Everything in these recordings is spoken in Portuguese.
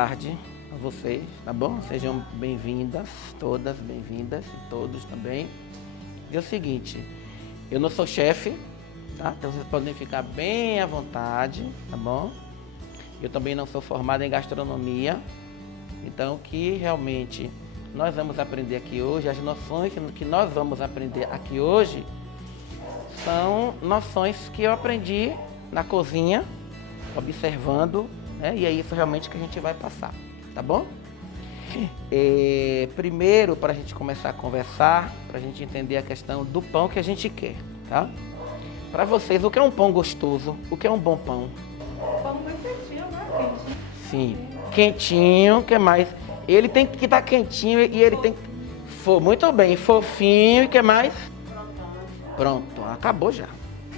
tarde a vocês, tá bom? Sejam bem-vindas, todas bem-vindas e todos também. E é o seguinte, eu não sou chefe, tá? Então vocês podem ficar bem à vontade, tá bom? Eu também não sou formado em gastronomia, então que realmente nós vamos aprender aqui hoje, as noções que nós vamos aprender aqui hoje são noções que eu aprendi na cozinha, observando, né? E é isso realmente que a gente vai passar, tá bom? Primeiro, para a gente começar a conversar, para a gente entender a questão do pão que a gente quer, tá? Para vocês, o que é um pão gostoso? O que é um bom pão? Pão bem quentinho, né? Quentinho. Sim, quentinho, o que mais? Ele tem que estar quentinho e ele tem que... Muito bem, fofinho e o que mais? Pronto, acabou já.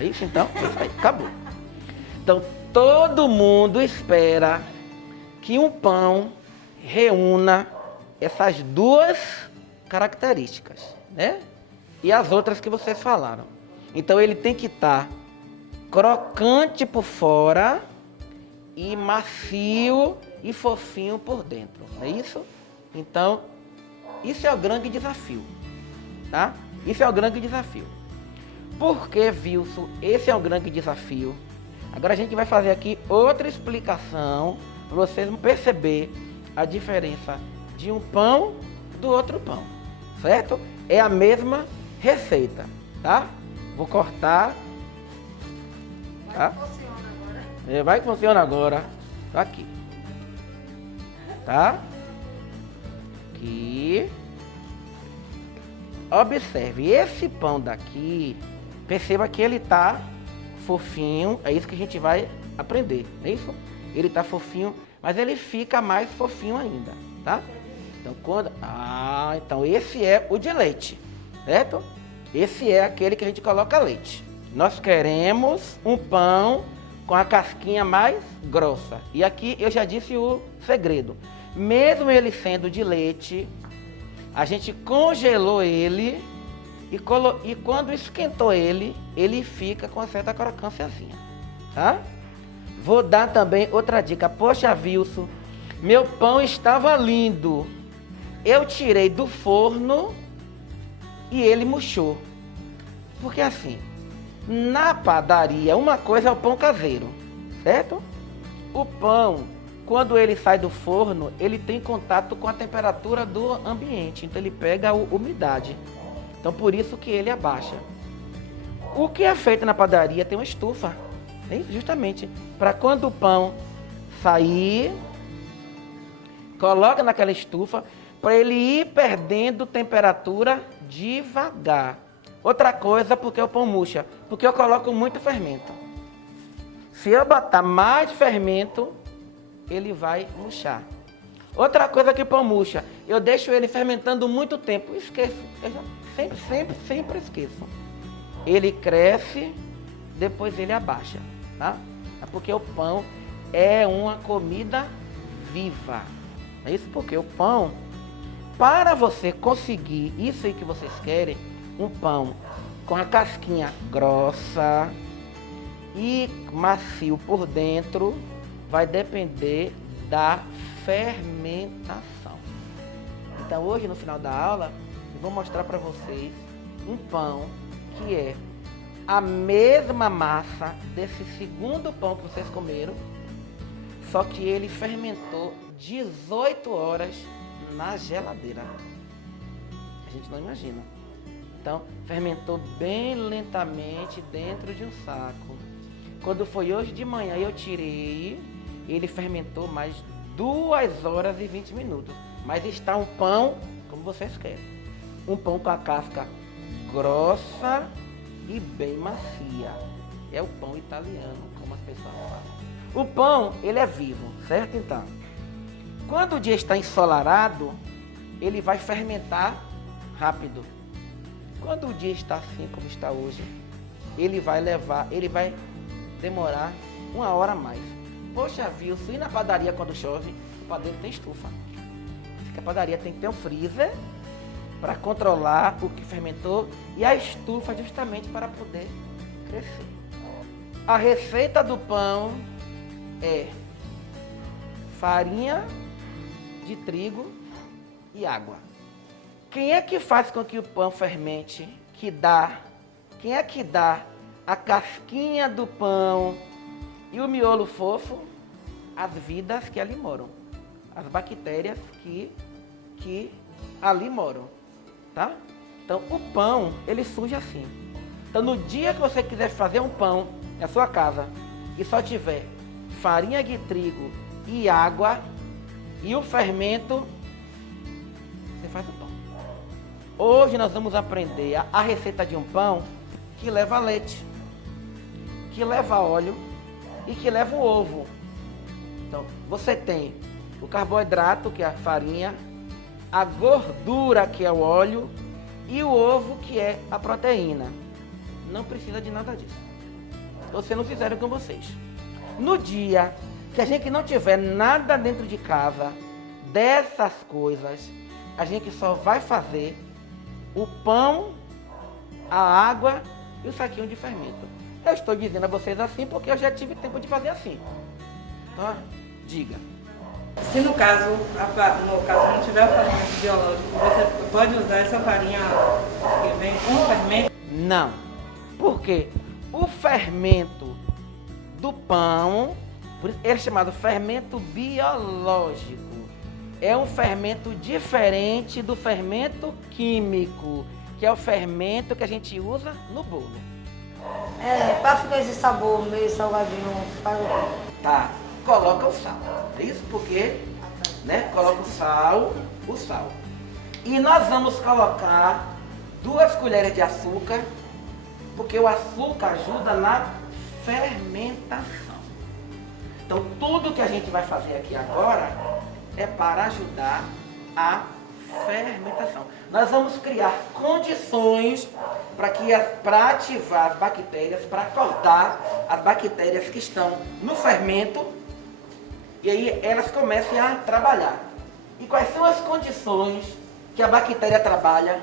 É isso então? Isso aí, acabou. Então, todo mundo espera que um pão reúna essas duas características, né? E as outras que vocês falaram. Então, ele tem que estar crocante por fora e macio e fofinho por dentro, não é isso? Então, isso é o grande desafio, tá? Isso é o grande desafio. Por que, Wilson, esse é um grande desafio? Agora a gente vai fazer aqui outra explicação para vocês perceber a diferença de um pão do outro pão, certo? É a mesma receita, tá? Vou cortar, tá? Vai que funciona agora. Tá aqui, tá? Aqui. Observe, esse pão daqui, perceba que ele tá fofinho, é isso que a gente vai aprender, não é isso? Ele tá fofinho, mas ele fica mais fofinho ainda, tá? Então, então esse é o de leite, certo? Esse é aquele que a gente coloca leite. Nós queremos um pão com a casquinha mais grossa. E aqui eu já disse o segredo. Mesmo ele sendo de leite, a gente congelou ele e quando esquentou ele fica com uma certa crocânciazinha, tá? Vou dar também outra dica. Poxa, Wilson, meu pão estava lindo. Eu tirei do forno e ele murchou. Porque assim, na padaria, uma coisa é o pão caseiro, certo? O pão, quando ele sai do forno, ele tem contato com a temperatura do ambiente, então ele pega a umidade. Então por isso que ele abaixa. O que é feito na padaria tem uma estufa, né? Justamente para quando o pão sair, coloca naquela estufa para ele ir perdendo temperatura devagar. Outra coisa, porque o pão murcha, porque eu coloco muito fermento. Se eu botar mais fermento, ele vai murchar. Outra coisa que o pão murcha, eu deixo ele fermentando muito tempo, esqueço. Eu já sempre esqueço. Ele cresce, depois ele abaixa, tá? É porque o pão é uma comida viva. É isso porque o pão, para você conseguir isso aí que vocês querem, um pão com a casquinha grossa e macio por dentro, vai depender da fermentação. Então hoje no final da aula eu vou mostrar para vocês um pão que é a mesma massa desse segundo pão que vocês comeram, só que ele fermentou 18 horas na geladeira. A gente não imagina. Então, fermentou bem lentamente dentro de um saco. Quando foi hoje de manhã eu tirei, ele fermentou mais 2 horas e 20 minutos. Mas está um pão como vocês querem. Um pão com a casca grossa e bem macia. É o pão italiano, como as pessoas falam. O pão, ele é vivo, certo então? Quando o dia está ensolarado, ele vai fermentar rápido. Quando o dia está assim como está hoje, ele vai demorar 1 hora a mais. Poxa, Wilson, e na padaria quando chove, o padeiro tem estufa. Porque a padaria tem que ter um freezer para controlar o que fermentou e a estufa justamente para poder crescer. A receita do pão é farinha de trigo e água. Quem é que faz com que o pão fermente? Quem é que dá a casquinha do pão e o miolo fofo? As vidas que ali moram. As bactérias que ali moram, tá? Então, o pão, ele surge assim. Então, no dia que você quiser fazer um pão na sua casa e só tiver farinha de trigo e água e o fermento, você faz o pão. Hoje nós vamos aprender a receita de um pão que leva leite, que leva óleo e que leva um ovo. Então, você tem o carboidrato, que é a farinha, a gordura, que é o óleo, e o ovo, que é a proteína. Não precisa de nada disso. Vocês não fizeram com vocês. No dia que a gente não tiver nada dentro de casa dessas coisas, a gente só vai fazer o pão, a água e o saquinho de fermento. Eu estou dizendo a vocês assim porque eu já tive tempo de fazer assim. Tá? Diga. Se no caso não tiver farinha biológica, você pode usar essa farinha que vem com fermento? Não. Porque o fermento do pão, ele é chamado fermento biológico. É um fermento diferente do fermento químico, que é o fermento que a gente usa no bolo. Para ficar esse sabor meio salgadinho, faz o quê? Tá, coloca o sal. É isso porque, né? Coloca o sal. E nós vamos colocar 2 colheres de açúcar, porque o açúcar ajuda na fermentação. Então, tudo que a gente vai fazer aqui agora é para ajudar a fermentação. Nós vamos criar condições para ativar as bactérias, para cortar as bactérias que estão no fermento, e aí elas comecem a trabalhar. E quais são as condições que a bactéria trabalha?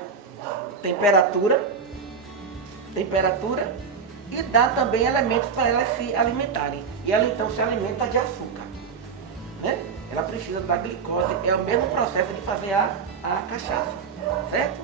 Temperatura, e dá também elementos para elas se alimentarem. E ela então se alimenta de açúcar, né? Ela precisa da glicose, é o mesmo processo de fazer a cachaça, certo?